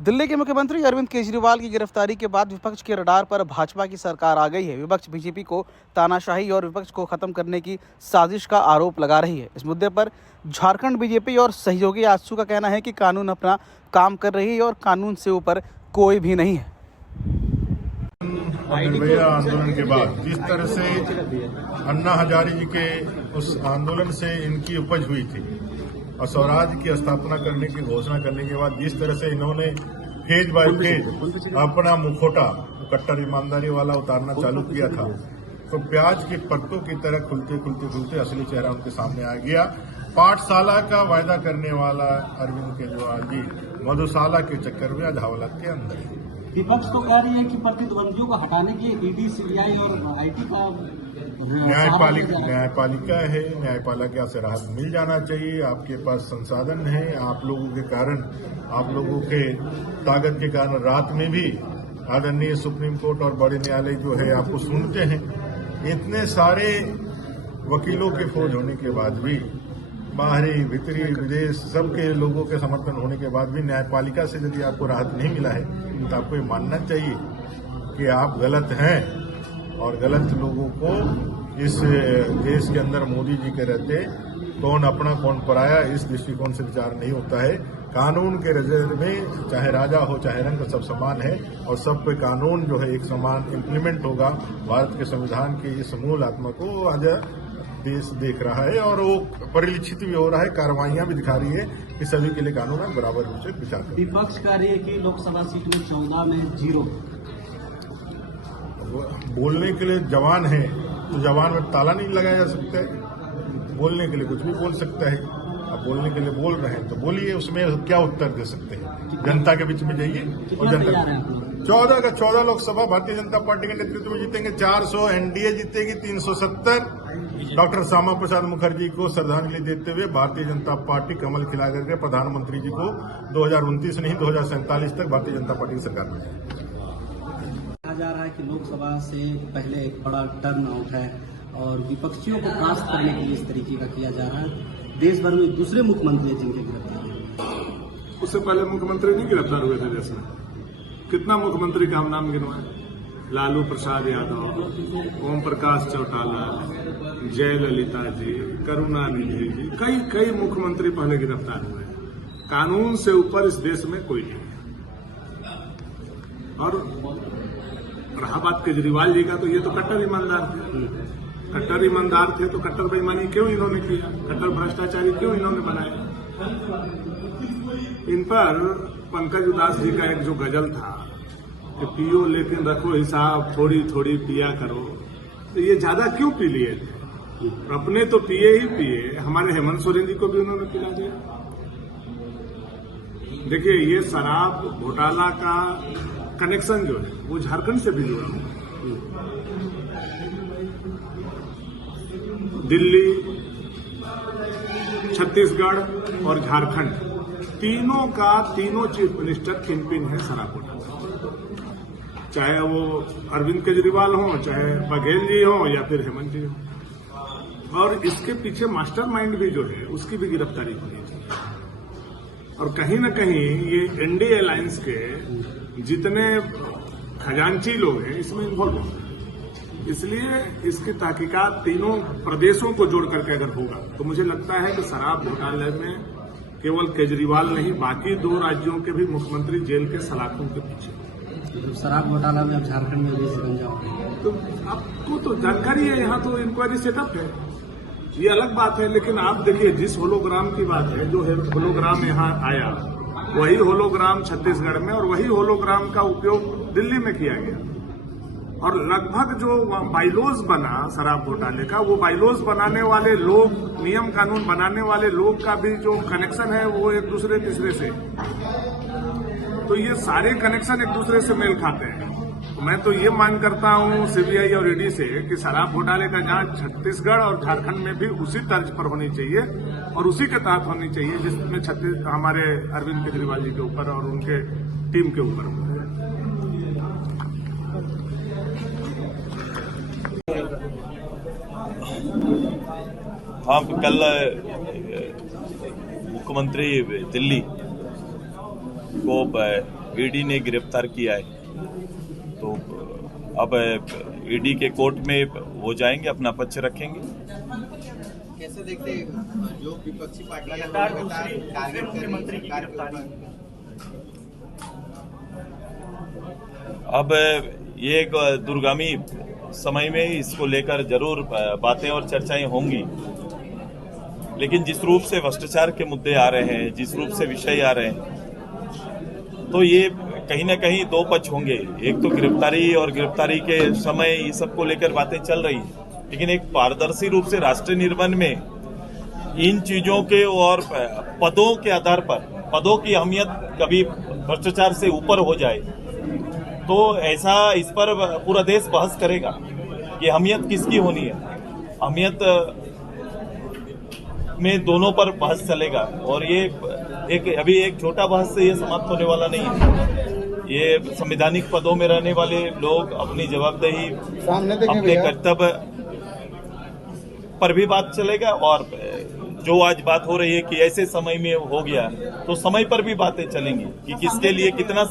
दिल्ली के मुख्यमंत्री अरविंद केजरीवाल की गिरफ्तारी के बाद विपक्ष के रडार पर भाजपा की सरकार आ गई है। विपक्ष बीजेपी को तानाशाही और विपक्ष को खत्म करने की साजिश का आरोप लगा रही है। इस मुद्दे पर झारखंड बीजेपी और सहयोगी आजसू का कहना है कि कानून अपना काम कर रही है और कानून से ऊपर कोई भी नहीं है। निर्भया आंदोलन के बाद जिस तरह से अन्ना हजारे जी के उस आंदोलन से इनकी उपज हुई थी और स्वराज की स्थापना करने की घोषणा करने के बाद जिस तरह से इन्होंने फेज बाय फेज अपना मुखौटा कट्टर ईमानदारी वाला उतारना चालू किया था, तो प्याज के पत्तों की तरह खुलते असली चेहरा उनके सामने आ गया। पाठशाला का वायदा करने वाला अरविंद केजरीवाल जी मधुशाला के चक्कर में आज हवालात के अंदर है। विपक्ष तो कह रही है कि प्रतिद्वंदियों को हटाने के लिए ईडी, सीबीआई और आईटी का न्यायपालिका है, न्यायपालिका से राहत मिल जाना चाहिए। आपके पास संसाधन है, आप लोगों के कारण, आप लोगों के ताकत के कारण रात में भी आदरणीय सुप्रीम कोर्ट और बड़े न्यायालय जो है आपको सुनते हैं। इतने सारे वकीलों के फौज होने के बाद भी, बाहरी भीतरी विदेश सबके लोगों के समर्थन होने के बाद भी न्यायपालिका से यदि आपको राहत नहीं मिला है तो आपको ये मानना चाहिए कि आप गलत हैं और गलत लोगों को इस देश के अंदर मोदी जी के रहते कौन अपना कौन पराया, इस दृष्टिकोण से विचार नहीं होता है। कानून के नजर में चाहे राजा हो चाहे रंग सब समान है और सब पे कानून जो है एक समान इम्प्लीमेंट होगा। भारत के संविधान की इस मूल आत्मा को आज देश देख रहा है और वो परिलक्षित भी हो रहा है, कार्रवाइयां भी दिखा रही है कि सभी के लिए कानून बराबर रूप से विचार करें। विपक्ष कह रही है कि लोकसभा सीट में 14 में 0। बोलने के लिए जवान है तो जवान में ताला नहीं लगाया जा सकता है। बोलने के लिए कुछ भी बोल सकता है। अब बोलने के लिए बोल रहे हैं तो बोलिए, उसमें क्या उत्तर दे सकते हैं। जनता के बीच में जाइए और जनता 14 लोकसभा भारतीय जनता पार्टी के नेतृत्व में जीतेंगे। 400 एनडीए जीतेगी, 370। डॉक्टर श्यामा प्रसाद मुखर्जी को श्रद्धांजलि देते हुए भारतीय जनता पार्टी कमल खिला करके प्रधानमंत्री जी को 2029 नहीं 2047 तक भारतीय जनता पार्टी की सरकार में कहा जा रहा है कि लोकसभा से पहले एक बड़ा टर्न आउट है और विपक्षियों को परास्त करने के लिए इस तरीके का किया जा रहा है। देश भर में दूसरे मुख्यमंत्री जिनके गिरफ्तार, उससे पहले मुख्यमंत्री नहीं गिरफ्तार हुए थे देश में। कितना मुख्यमंत्री का हम नाम गिनवाए? लालू प्रसाद यादव, ओम प्रकाश चौटाला, जयललिता जी, करुणानिधि जी, कई मुख्यमंत्री पहले गिरफ्तार हुए। कानून से ऊपर इस देश में कोई नहीं। और रहा बात केजरीवाल जी का, तो ये तो कट्टर ईमानदार थे। कट्टर ईमानदार थे तो कट्टर बेईमानी क्यों इन्होंने किया? कट्टर भ्रष्टाचारी क्यों इन्होंने बनाया? इन पर पंकज उदास जी का एक जो गजल था कि पियो लेकिन रखो हिसाब, थोड़ी थोड़ी पिया करो, तो ये ज्यादा क्यों पी लिए थे? अपने तो पिए ही पिए, हमारे हेमंत सोरेन जी को भी उन्होंने पिला दिया। देखिए, ये शराब घोटाला का कनेक्शन जो है वो झारखंड से भी जुड़ा हुआ है। दिल्ली, छत्तीसगढ़ और झारखंड तीनों चीफ मिनिस्टर किंगपिन है शराब घोटाला। चाहे वो अरविंद केजरीवाल हो, चाहे बघेल जी हो या फिर हेमंत जी हो। और इसके पीछे मास्टरमाइंड भी जो है उसकी भी गिरफ्तारी होनी चाहिए। और कहीं न कहीं ये एनडीए अलायंस के जितने खजांची लोग हैं इसमें इन्वॉल्व होते हैं। इसलिए इसकी तहकीकात तीनों प्रदेशों को जोड़ करके अगर होगा तो मुझे लगता है कि शराब घोटाले में केवल केजरीवाल नहीं, बाकी 2 राज्यों के भी मुख्यमंत्री जेल के सलाखों के पीछे। शराब घोटाला में अब झारखंड में भी बन जाओ तो आपको तो जानकारी है, यहाँ तो इंक्वायरी सेटअप है, ये अलग बात है। लेकिन आप देखिए, जिस होलोग्राम की बात है, जो होलोग्राम यहाँ आया वही होलोग्राम छत्तीसगढ़ में और वही होलोग्राम का उपयोग दिल्ली में किया गया। और लगभग जो बाइलॉज बना शराब घोटाले का, वो बाइलॉज बनाने वाले लोग, नियम कानून बनाने वाले लोग का भी जो कनेक्शन है वो एक दूसरे तीसरे से, तो ये सारे कनेक्शन एक दूसरे से मेल खाते हैं। मैं तो ये मांग करता हूँ सीबीआई और ईडी से कि शराब घोटाले का जांच छत्तीसगढ़ और झारखंड में भी उसी तर्ज पर होनी चाहिए और उसी के तहत होनी चाहिए जिसमें हमारे अरविंद केजरीवाल जी के ऊपर और उनके टीम के ऊपर। हाँ, कल मुख्यमंत्री दिल्ली को ईडी ने गिरफ्तार किया है। तो अब ईडी के कोर्ट में वो जाएंगे, अपना पक्ष रखेंगे। कैसे देखते हैं जो विपक्षी पार्टियां टारगेट कर रही है सरकार के ऊपर? अब ये एक दूरगामी समय में इसको लेकर जरूर बातें और चर्चाएं होंगी, लेकिन जिस रूप से भ्रष्टाचार के मुद्दे आ रहे हैं, जिस रूप से विषय आ रहे हैं, तो ये कहीं ना कहीं दो पक्ष होंगे। एक तो गिरफ्तारी और गिरफ्तारी के समय ये सब को लेकर बातें चल रही है, लेकिन एक पारदर्शी रूप से राष्ट्रीय निर्माण में इन चीजों के और पदों के आधार पर पदों की अहमियत कभी भ्रष्टाचार से ऊपर हो जाए तो ऐसा इस पर पूरा देश बहस करेगा कि अहमियत किसकी होनी है। अहमियत में दोनों पर बहस चलेगा और ये अभी एक छोटा बहस से ये समाप्त होने वाला नहीं है। ये संवैधानिक पदों में रहने वाले लोग अपनी जवाबदेही, अपने कर्तव्य पर भी बात चलेगा और जो आज बात हो रही है कि ऐसे समय में हो गया तो समय पर भी बातें चलेंगी कि किसके लिए कितना